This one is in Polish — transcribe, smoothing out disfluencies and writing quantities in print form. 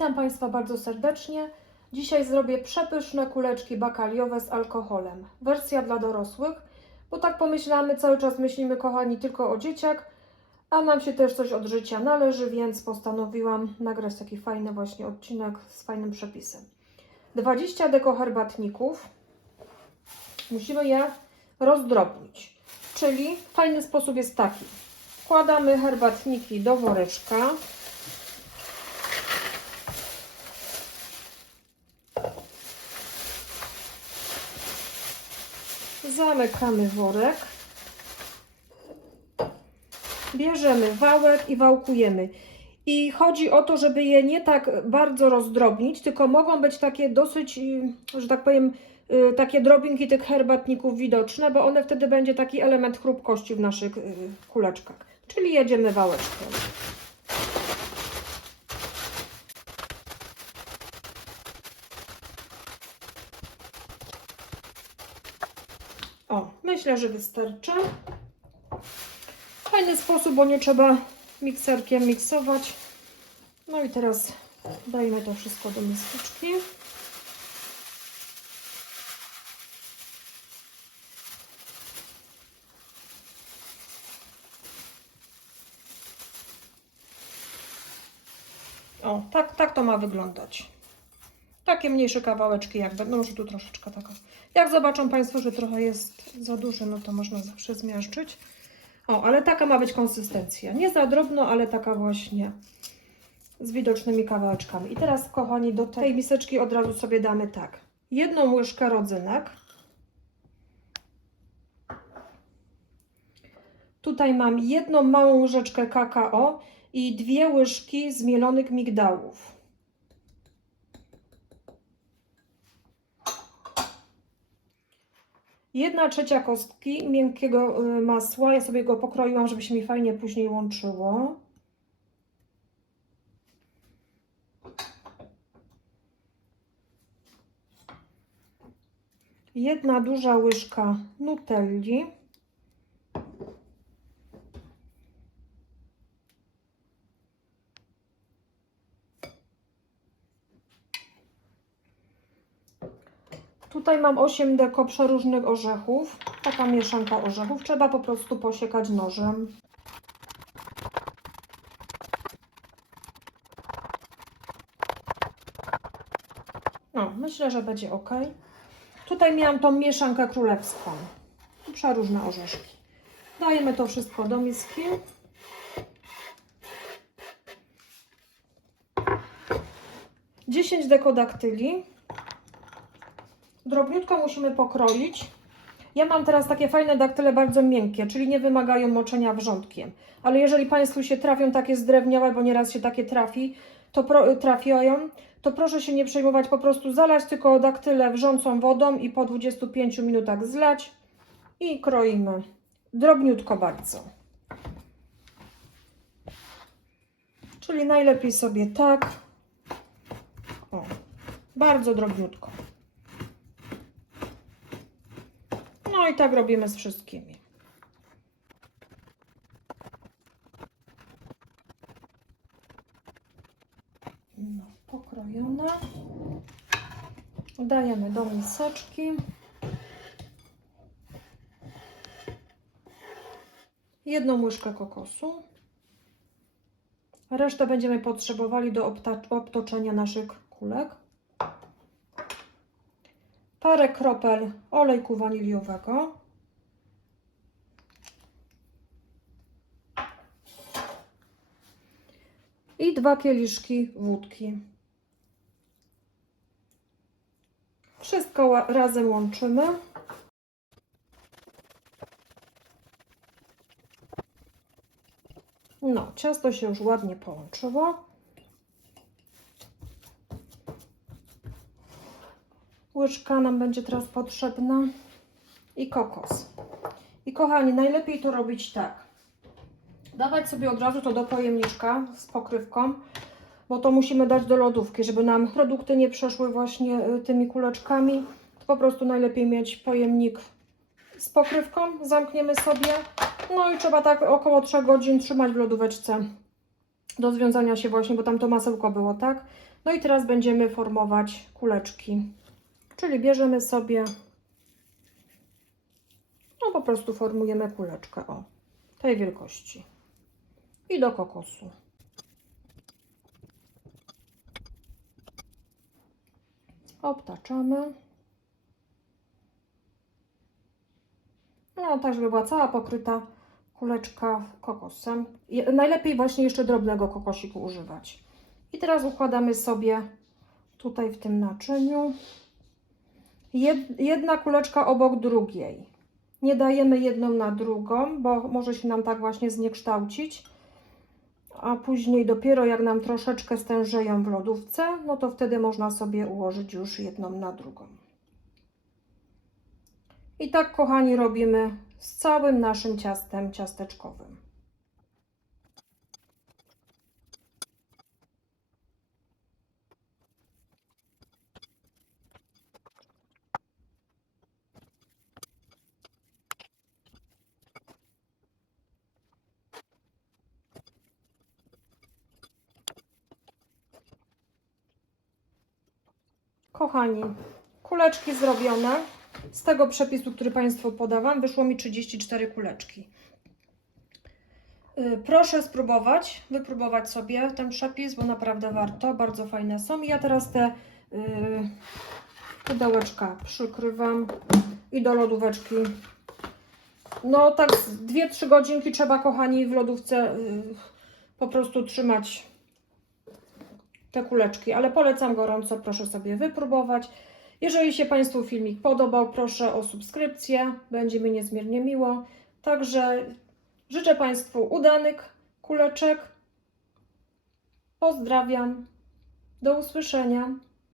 Witam Państwa bardzo serdecznie. Dzisiaj zrobię przepyszne kuleczki bakaliowe z alkoholem. Wersja dla dorosłych, bo tak pomyślamy, cały czas myślimy, kochani, tylko o dzieciach, a nam się też coś od życia należy, więc postanowiłam nagrać taki fajny właśnie odcinek z fajnym przepisem. 20 deko herbatników. Musimy je rozdrobnić, czyli fajny sposób jest taki. Wkładamy herbatniki do woreczka. Zamykamy worek. Bierzemy wałek i wałkujemy. I chodzi o to, żeby je nie tak bardzo rozdrobnić, tylko mogą być takie dosyć, że tak powiem, takie drobinki tych herbatników widoczne, bo one wtedy będzie taki element chrupkości w naszych kuleczkach. Czyli jedziemy wałeczkiem. O, myślę, że wystarczy. Fajny sposób, bo nie trzeba mikserkiem miksować. No i teraz dajmy to wszystko do miseczki. O, tak to ma wyglądać. Takie mniejsze kawałeczki jak będą, może tu troszeczkę taka. Jak zobaczą Państwo, że trochę jest za duże, no to można zawsze zmiażdżyć. O, ale taka ma być konsystencja. Nie za drobno, ale taka właśnie z widocznymi kawałeczkami. I teraz, kochani, do tej miseczki od razu sobie damy tak. 1 łyżkę rodzynek. Tutaj mam 1 małą łyżeczkę kakao i 2 łyżki zmielonych migdałów. Jedna trzecia kostki miękkiego masła. Ja sobie go pokroiłam, żeby się mi fajnie później łączyło. Jedna duża łyżka nutelli. Tutaj mam 8 deko przeróżnych orzechów. Taka mieszanka orzechów. Trzeba po prostu posiekać nożem. No, myślę, że będzie ok. Tutaj miałam tą mieszankę królewską. Przeróżne orzeszki. Dajemy to wszystko do miski. Dziesięć deko daktyli. Drobniutko musimy pokroić. Ja mam teraz takie fajne daktyle, bardzo miękkie, czyli nie wymagają moczenia wrzątkiem. Ale jeżeli Państwu się trafią takie zdrewniałe, bo nieraz się takie trafiają, to proszę się nie przejmować, po prostu zalać tylko daktyle wrzącą wodą i po 25 minutach zlać i kroimy drobniutko bardzo. Czyli najlepiej sobie tak, o, bardzo drobniutko. No i tak robimy z wszystkimi. No, pokrojone. Dajemy do miseczki. 1 łyżkę kokosu. Resztę będziemy potrzebowali do obtoczenia naszych kulek. Parę kropel olejku waniliowego. I 2 kieliszki wódki. Wszystko razem łączymy. No, ciasto się już ładnie połączyło. Łyżka nam będzie teraz potrzebna i kokos. I kochani, najlepiej to robić tak. Dawać sobie od razu to do pojemniczka z pokrywką, bo to musimy dać do lodówki, żeby nam produkty nie przeszły właśnie tymi kuleczkami. To po prostu najlepiej mieć pojemnik z pokrywką, zamkniemy sobie. No i trzeba tak około 3 godzin trzymać w lodóweczce do związania się właśnie, bo tam to masełko było, tak? No i teraz będziemy formować kuleczki. Czyli bierzemy sobie, no po prostu formujemy kuleczkę o tej wielkości i do kokosu. Obtaczamy. No tak, żeby była cała pokryta kuleczka kokosem. Najlepiej właśnie jeszcze drobnego kokosiku używać. I teraz układamy sobie tutaj w tym naczyniu jedna kuleczka obok drugiej. Nie dajemy jedną na drugą, bo może się nam tak właśnie zniekształcić. A później dopiero jak nam troszeczkę stężeją w lodówce, no to wtedy można sobie ułożyć już jedną na drugą. I tak, kochani, robimy z całym naszym ciastem ciasteczkowym. Kochani, kuleczki zrobione. Z tego przepisu, który Państwu podałam, wyszło mi 34 kuleczki. Proszę spróbować, wypróbować sobie ten przepis, bo naprawdę warto, bardzo fajne są. I ja teraz te pudełeczka przykrywam i do lodóweczki. No tak 2-3 godzinki trzeba, kochani, w lodówce po prostu trzymać te kuleczki, ale polecam gorąco, proszę sobie wypróbować. Jeżeli się Państwu filmik podobał, proszę o subskrypcję, będzie mi niezmiernie miło. Także życzę Państwu udanych kuleczek. Pozdrawiam. Do usłyszenia.